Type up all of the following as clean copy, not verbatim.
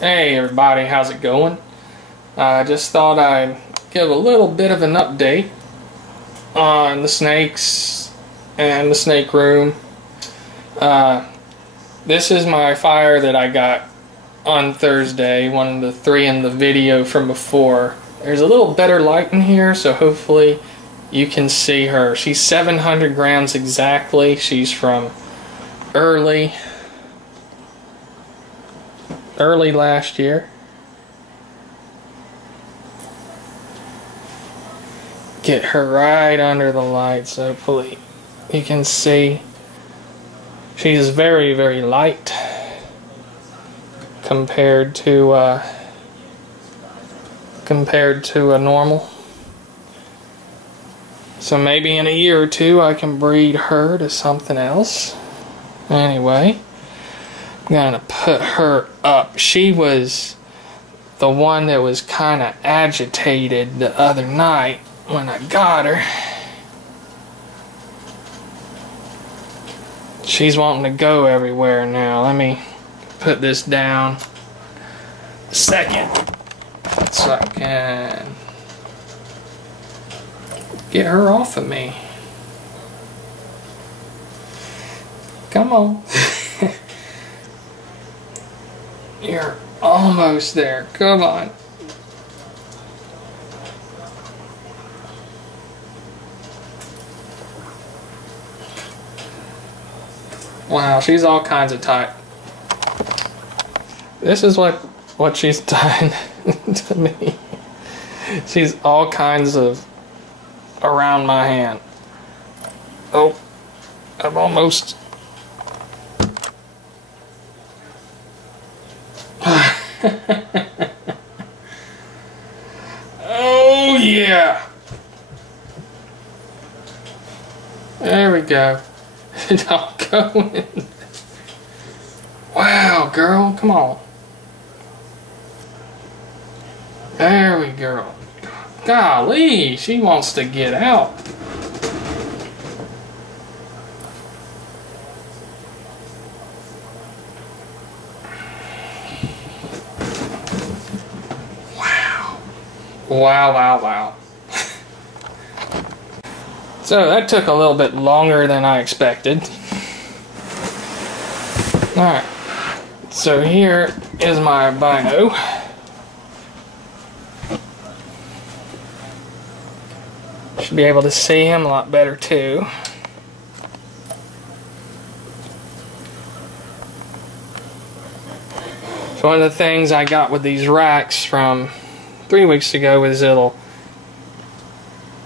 Hey everybody, how's it going? I just thought I'd give a little bit of an update on the snakes and the snake room. This is my fire that I got on Thursday, one of the three in the video from before. There's a little better light in here, so hopefully you can see her. She's 700 grams exactly. She's from early last year. Get her right under the lights, hopefully you can see. She's very, very light compared to a normal. So maybe in a year or two I can breed her to something else. Anyway, I'm gonna put her up. She was the one that was kind of agitated the other night when I got her. She's wanting to go everywhere now. Let me put this down a second so I can get her off of me. Come on. You're almost there. Come on. Wow, she's all kinds of tight. This is what she's done to me. She's all kinds of around my hand. Oh, I'm almost. Oh yeah. There we go. Don't go in. Wow, girl, come on. There we go. Golly, she wants to get out. Wow. Wow, wow, wow. So that took a little bit longer than I expected. Alright, so here is my albino. Should be able to see him a lot better too. So one of the things I got with these racks from 3 weeks ago was little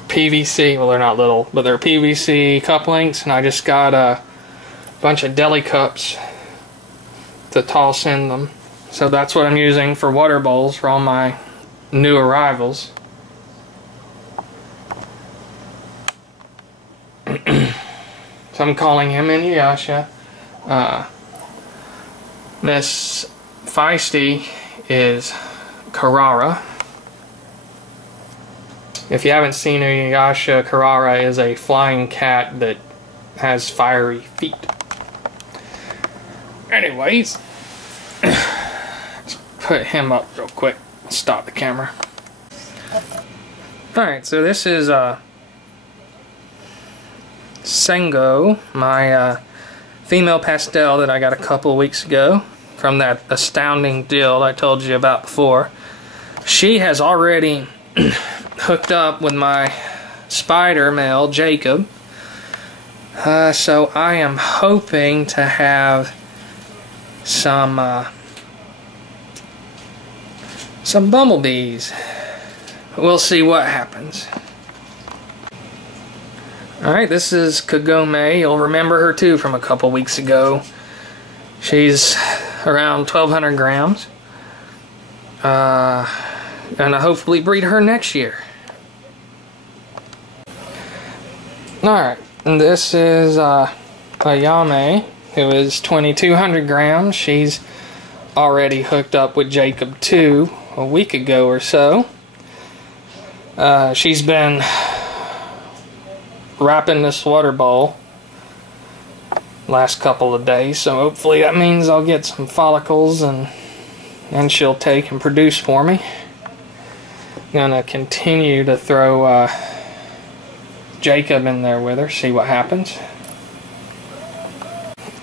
PVC, well they're not little, but they're PVC cup links, and I just got a bunch of deli cups to toss in them. So that's what I'm using for water bowls for all my new arrivals. So I'm calling him Inuyasha. This Feisty is Carrara. If you haven't seen Inuyasha, Carrara is a flying cat that has fiery feet. Anyways, let's put him up real quick. Stop the camera. Alright, so this is Sengo, my female pastel that I got a couple weeks ago from that astounding deal I told you about before. She has already hooked up with my spider male, Jacob. So I am hoping to have some bumblebees. We'll see what happens. Alright, this is Kagome. You'll remember her too from a couple weeks ago. She's around 1,200 grams. Gonna hopefully breed her next year. Alright, and this is Ayame, who is 2,200 grams. She's already hooked up with Jacob too, a week ago or so. She's been wrapping this water bowl last couple of days, so hopefully that means I'll get some follicles and and she'll take and produce for me. Gonna continue to throw Jacob in there with her, see what happens.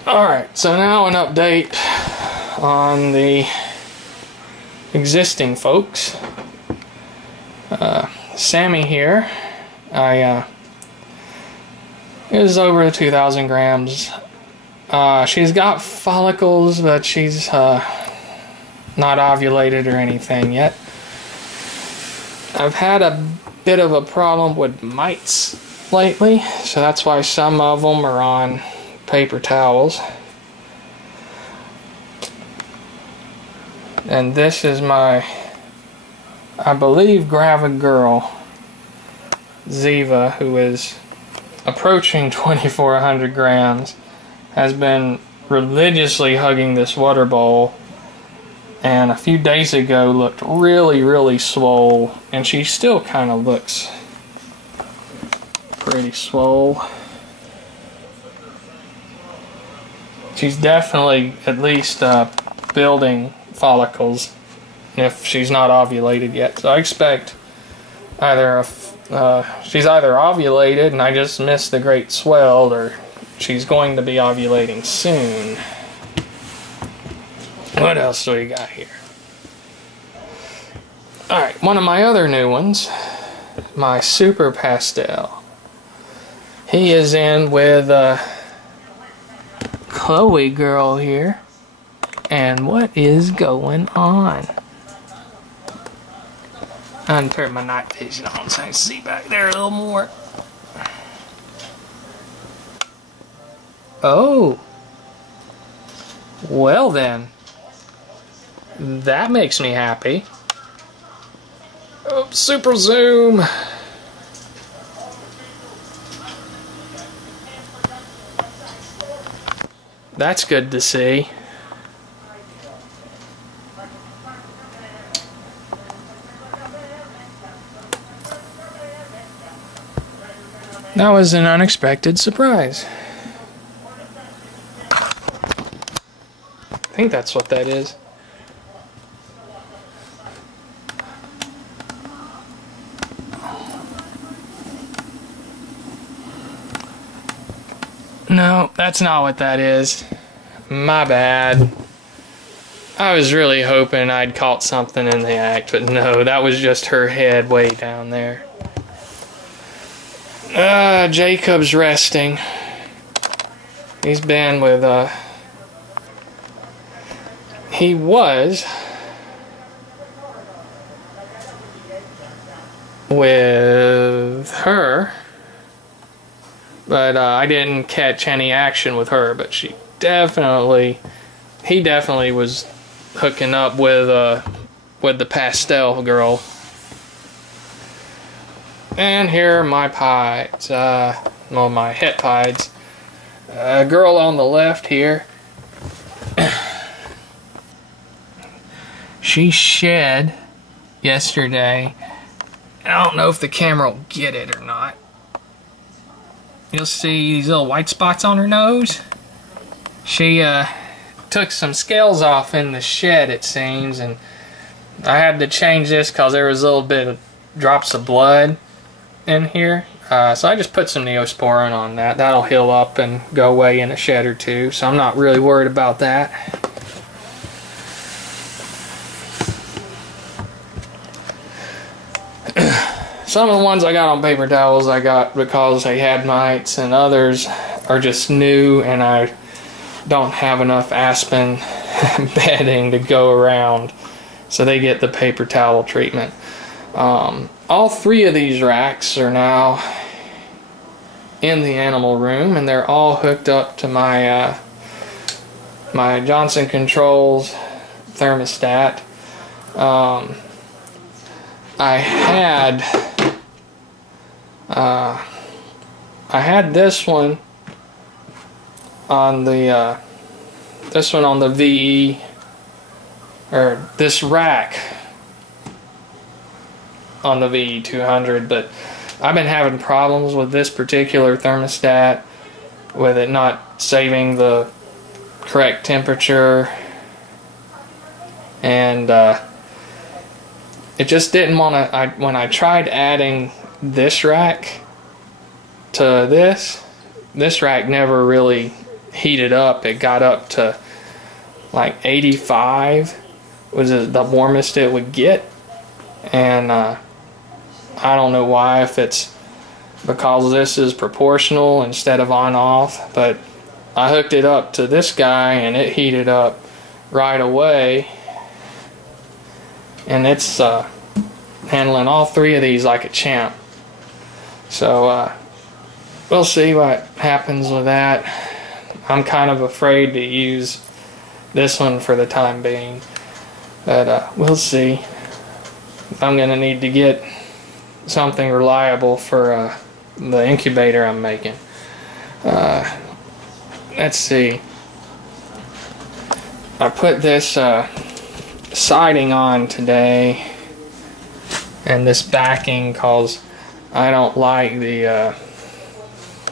Alright, so now an update on the existing folks. Sammy here, is over 2,000 grams. She's got follicles, but she's not ovulated or anything yet. I've had a bit of a problem with mites lately, so that's why some of them are on paper towels. And this is my, I believe, gravid girl, Ziva, who is approaching 2,400 grams, has been religiously hugging this water bowl, and a few days ago looked really swole, and she still kind of looks pretty swole. She's definitely at least building follicles if she's not ovulated yet. So I expect either she's either ovulated and I just missed the great swell, or she's going to be ovulating soon. What else do we got here? Alright, one of my other new ones, my Super Pastel. He is in with Chloe girl here. And what is going on? I didn't turn my night vision on so I can see back there a little more. Oh. Well then. That makes me happy. Oh, super zoom. That's good to see. That was an unexpected surprise. I think that's what that is. No, that's not what that is. My bad. I was really hoping I'd caught something in the act, but no, that was just her head way down there. Jacob's resting. He's been with, he was with her, but I didn't catch any action with her, but he definitely was hooking up with the Pastel girl. And here are my pieds, well, my het pieds. A girl on the left here, she shed yesterday. I don't know if the camera will get it or not. You'll see these little white spots on her nose. She took some scales off in the shed, it seems, and I had to change this because there was a little bit of drops of blood in here. So I just put some Neosporin on that. That'll heal up and go away in a shed or two, so I'm not really worried about that. Some of the ones I got on paper towels I got because they had mites, and others are just new and I don't have enough aspen bedding to go around, so they get the paper towel treatment. All three of these racks are now in the animal room, and they're all hooked up to my my Johnson Controls thermostat. I had this one on the VE, or this rack on the VE200, but I've been having problems with this particular thermostat, with it not saving the correct temperature and it just didn't want to. When I tried adding this rack to this rack never really heated up. It got up to like 85 was the warmest it would get, and I don't know why, if it's because this is proportional instead of on off, but I hooked it up to this guy and it heated up right away, and it's handling all three of these like a champ. So we'll see what happens with that. I'm kind of afraid to use this one for the time being, but we'll see. I'm gonna need to get something reliable for the incubator I'm making. Let's see. I put this siding on today, and this backing, cause I don't like the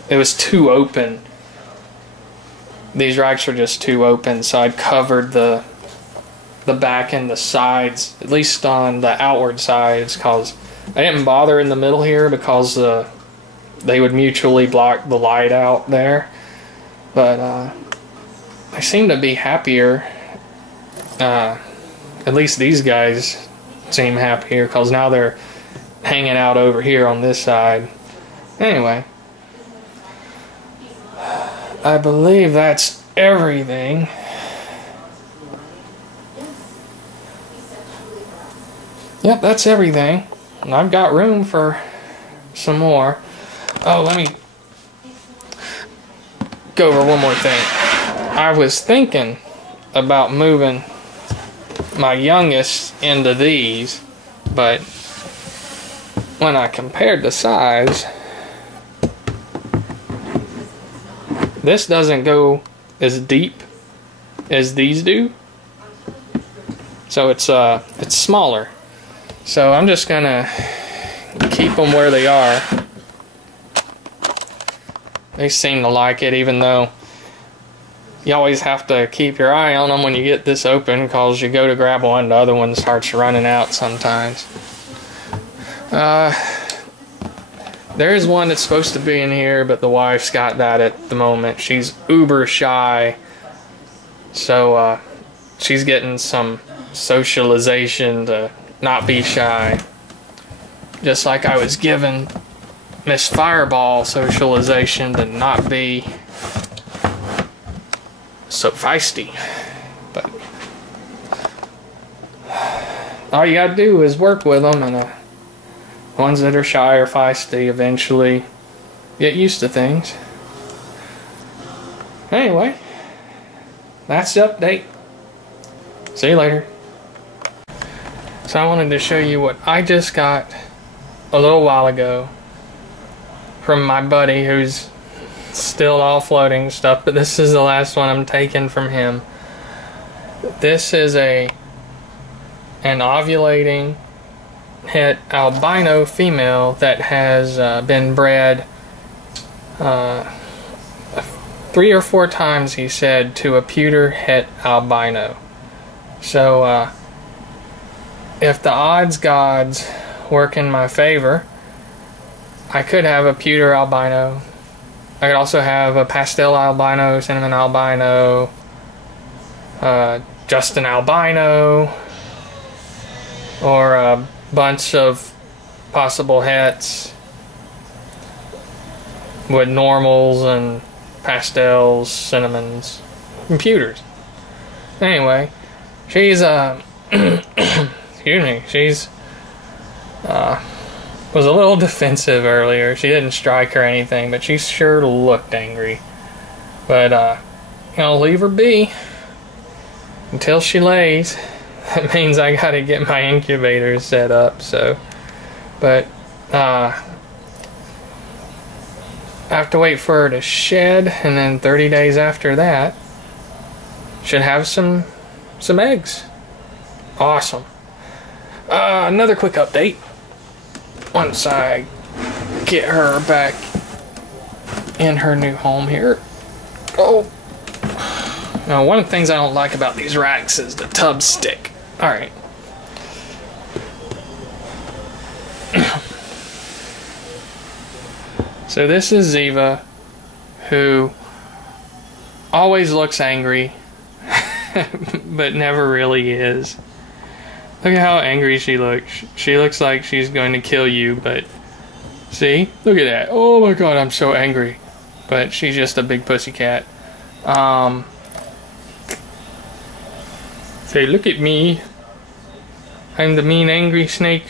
it was too open. These racks are just too open, so I covered the back and the sides, at least on the outward sides, cause I didn't bother in the middle here because they would mutually block the light out there. But I seem to be happier. At least these guys seem happier because now they're hanging out over here on this side. Anyway, I believe that's everything. Yep, that's everything. And I've got room for some more. Oh, let me go over one more thing. I was thinking about moving my youngest into these, but when I compared the size, this doesn't go as deep as these do, so it's smaller. So I'm just gonna keep them where they are. They seem to like it, even though you always have to keep your eye on them when you get this open, because you go to grab one, the other one starts running out sometimes. There is one that's supposed to be in here, but the wife's got that at the moment. She's uber shy, so she's getting some socialization to not be shy. Just like I was given Miss Fireball socialization to not be so feisty. But all you gotta do is work with them, and ones that are shy or feisty eventually get used to things. Anyway, that's the update. See you later. So I wanted to show you what I just got a little while ago from my buddy, who's still all floating stuff, but this is the last one I'm taking from him. This is an ovulating het albino female that has been bred 3 or 4 times, he said, to a pewter het albino. So if the odds gods work in my favor, I could have a pewter albino. I could also have a pastel albino, cinnamon albino, just an albino, or a bunch of possible hets with normals and pastels, cinnamons, and pewters. Anyway, she's excuse me, she's was a little defensive earlier. She didn't strike or anything, but she sure looked angry. But I'll leave her be until she lays. That means I gotta get my incubator set up. So, but I have to wait for her to shed, and then 30 days after that, should have some eggs. Awesome. Another quick update. Once I get her back in her new home here. Oh. Now, one of the things I don't like about these racks is the tub stick. Alright. So this is Ziva, who always looks angry, but never really is. Look at how angry she looks. She looks like she's going to kill you, but see? Look at that. Oh my god, I'm so angry. But she's just a big pussycat. Say, look at me. I'm the mean, angry snake.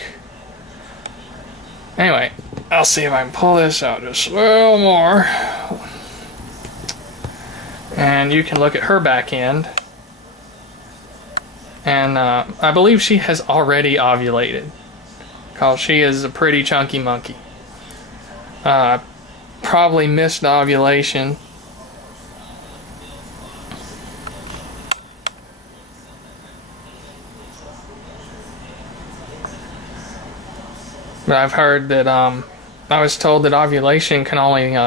Anyway, I'll see if I can pull this out just a little more. And you can look at her back end. And I believe she has already ovulated, because she is a pretty chunky monkey. Probably missed the ovulation. But I've heard that, I was told that ovulation can only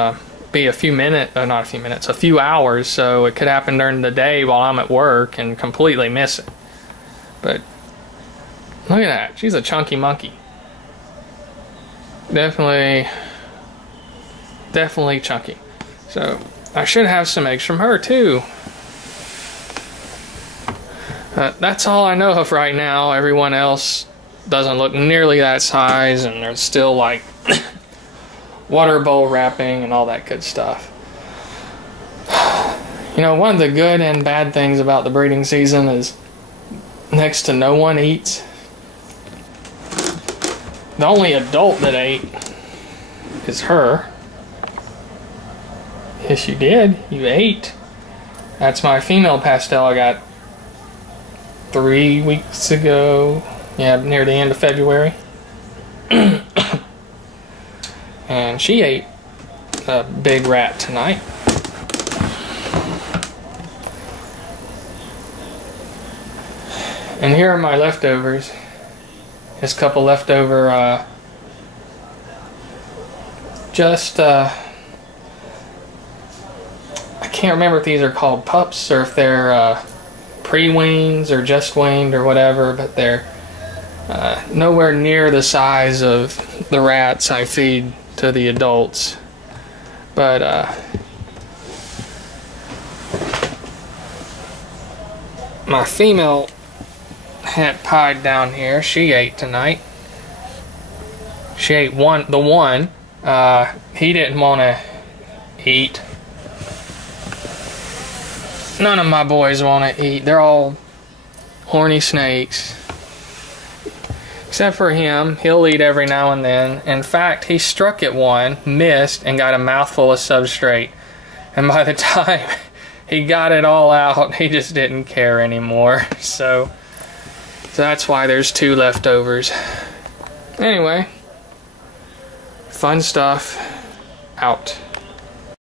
be a few minutes, not a few minutes, a few hours, so it could happen during the day while I'm at work and completely miss it. But look at that, she's a chunky monkey. Definitely chunky. So I should have some eggs from her too. That's all I know of right now. Everyone else doesn't look nearly that size, and they're still like water bowl wrapping and all that good stuff. You know, one of the good and bad things about the breeding season is next to no one eats. The only adult that ate is her. Yes, you did. You ate. That's my female pastel I got 3 weeks ago. Yeah, near the end of February. And she ate a big rat tonight. And here are my leftovers. Just a couple leftover, I can't remember if these are called pups or if they're pre-weaned or just weaned or whatever, but they're nowhere near the size of the rats I feed to the adults. But my female het pied down here, she ate tonight. She ate the one. He didn't want to eat. None of my boys want to eat. They're all horny snakes. Except for him. He'll eat every now and then. In fact, he struck at one, missed, and got a mouthful of substrate. And by the time he got it all out, he just didn't care anymore. So that's why there's 2 leftovers. Anyway, fun stuff. Out.